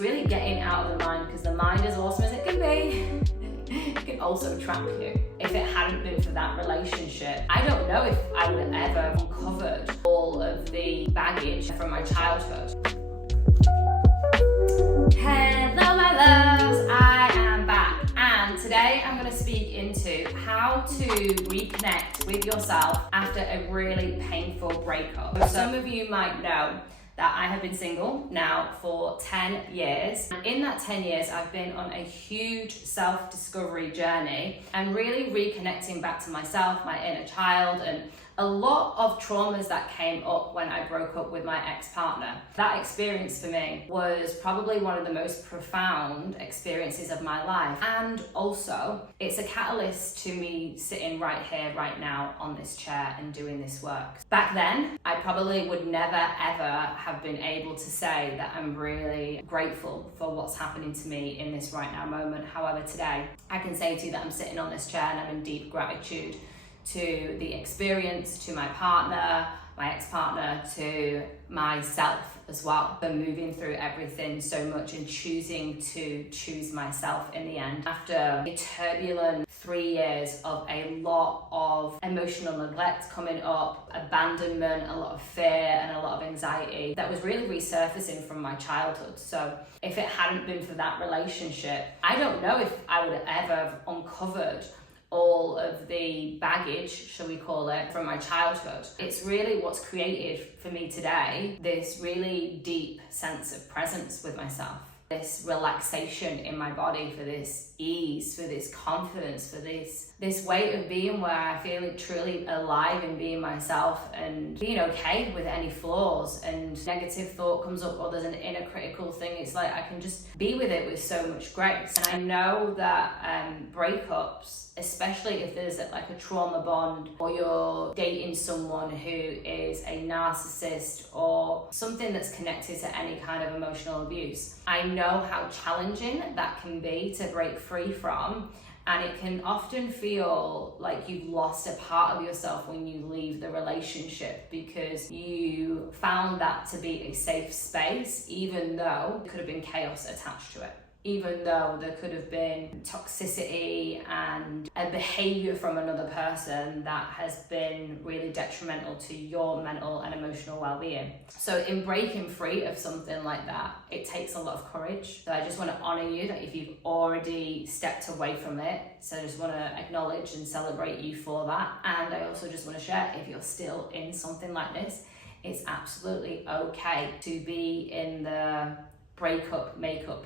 Really getting out of the mind, because the mind, as awesome as it can be, can also trap you. If it hadn't been for that relationship, I don't know if I would have ever uncovered all of the baggage from my childhood. Hello my loves, I am back, and today I'm going to speak into how to reconnect with yourself after a really painful breakup. So some of you might know that I have been single now for 10 years. And in that 10 years, I've been on a huge self-discovery journey and really reconnecting back to myself, my inner child, and a lot of traumas that came up when I broke up with my ex-partner. That experience for me was probably one of the most profound experiences of my life. And also, it's a catalyst to me sitting right here, right now on this chair and doing this work. Back then, I probably would never ever have been able to say that I'm really grateful for what's happening to me in this right now moment. However, today, I can say to you that I'm sitting on this chair and I'm in deep gratitude to the experience, to my partner, my ex-partner, to myself as well, for moving through everything so much and choosing to choose myself in the end. After a turbulent 3 years of a lot of emotional neglect coming up, abandonment, a lot of fear and a lot of anxiety that was really resurfacing from my childhood. So if it hadn't been for that relationship, I don't know if I would have ever uncovered all of the baggage, shall we call it, from my childhood. It's really what's created for me today this really deep sense of presence with myself, this relaxation in my body, for this ease, for this confidence, for this way of being where I feel truly alive in being myself and being okay with any flaws. And negative thought comes up or there's an inner critical thing, it's like I can just be with it with so much grace. And I know that breakups, especially if there's like a trauma bond or you're dating someone who is a narcissist or something that's connected to any kind of emotional abuse, I know how challenging that can be to break free from. And it can often feel like you've lost a part of yourself when you leave the relationship, because you found that to be a safe space, even though there could have been chaos attached to it. Even though there could have been toxicity and a behavior from another person that has been really detrimental to your mental and emotional well-being. So in breaking free of something like that, it takes a lot of courage. So I just want to honor you that if you've already stepped away from it. So I just want to acknowledge and celebrate you for that. And I also just want to share, if you're still in something like this, it's absolutely okay to be in the breakup, makeup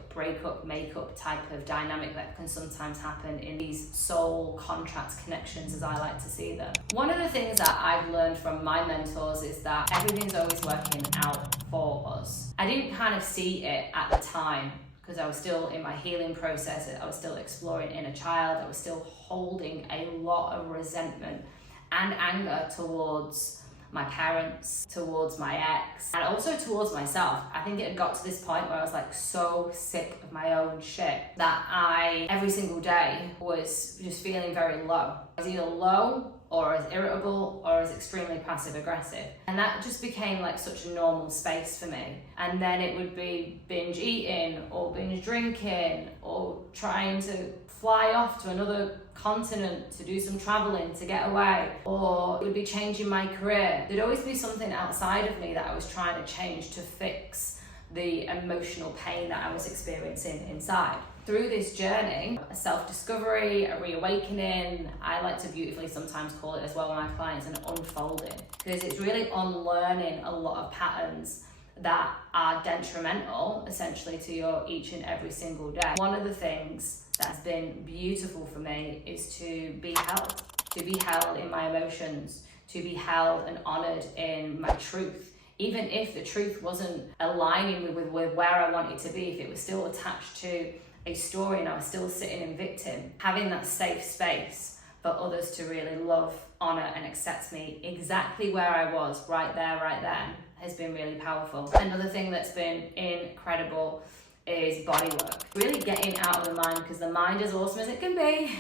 type of dynamic that can sometimes happen in these soul contract connections, as I like to see them. One of the things that I've learned from my mentors is that everything's always working out for us. I didn't kind of see it at the time because I was still in my healing process. I was still exploring inner child. I was still holding a lot of resentment and anger towards my parents, towards my ex, and also towards myself. I think it had got to this point where I was like so sick of my own shit that I, every single day, was just feeling very low. I was either low or as irritable or as extremely passive aggressive. And that just became like such a normal space for me. And then it would be binge eating or binge drinking or trying to fly off to another continent to do some traveling to get away, or it would be changing my career. There'd always be something outside of me that I was trying to change to fix the emotional pain that I was experiencing inside. Through this journey, a self-discovery, a reawakening, I like to beautifully sometimes call it as well with my clients an unfolding, because it's really unlearning a lot of patterns that are detrimental essentially to your each and every single day. One of the things that's been beautiful for me is to be held in my emotions, to be held and honored in my truth. Even if the truth wasn't aligning with where I wanted to be, if it was still attached to a story and I was still sitting in victim, having that safe space for others to really love, honor and accept me exactly where I was, right there, right then, has been really powerful. Another thing that's been incredible is body work. Really getting out of the mind, because the mind, as awesome as it can be,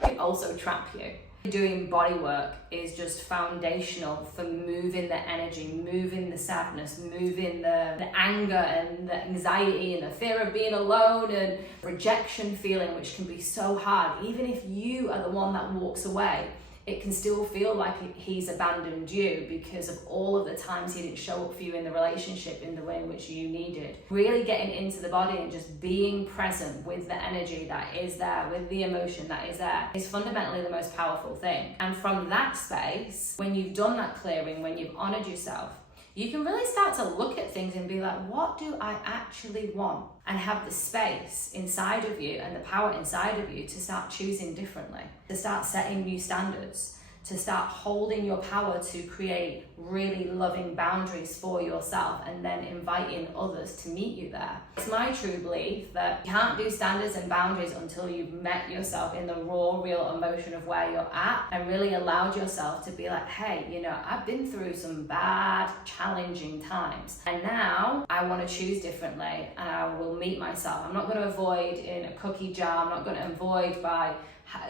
can also trap you. Doing body work is just foundational for moving the energy, moving the sadness, moving the anger and the anxiety and the fear of being alone and rejection feeling, which can be so hard. Even if you are the one that walks away, it can still feel like he's abandoned you because of all of the times he didn't show up for you in the relationship in the way in which you needed. Really getting into the body and just being present with the energy that is there, with the emotion that is there, is fundamentally the most powerful thing. And from that space, when you've done that clearing, when you've honored yourself, you can really start to look at things and be like, what do I actually want? And have the space inside of you and the power inside of you to start choosing differently, to start setting new standards, to start holding your power to create really loving boundaries for yourself and then inviting others to meet you there. It's my true belief that you can't do standards and boundaries until you've met yourself in the raw, real emotion of where you're at and really allowed yourself to be like, hey, you know, I've been through some bad, challenging times, and now I want to choose differently and I will meet myself. I'm not going to avoid in a cookie jar. I'm not going to avoid by,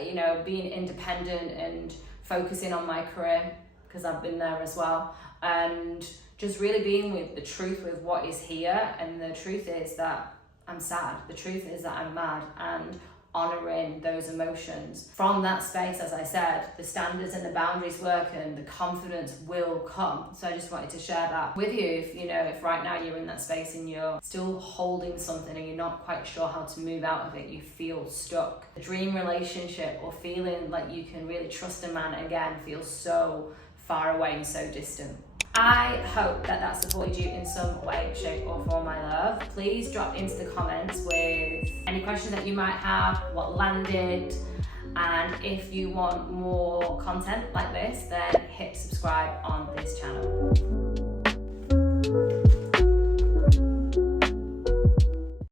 you know, being independent and focusing on my career, because I've been there as well, and just really being with the truth with what is here. And the truth is that I'm sad, the truth is that I'm mad, and honoring those emotions. From that space, as I said, the standards and the boundaries work and the confidence will come. So I just wanted to share that with you. If you know, if right now you're in that space and you're still holding something and you're not quite sure how to move out of it, you feel stuck. The dream relationship or feeling like you can really trust a man again feels so far away and so distant. I hope that that supported you in some way, shape or form, my love. Please drop into the comments with any questions that you might have, what landed, and if you want more content like this, then hit subscribe on this channel.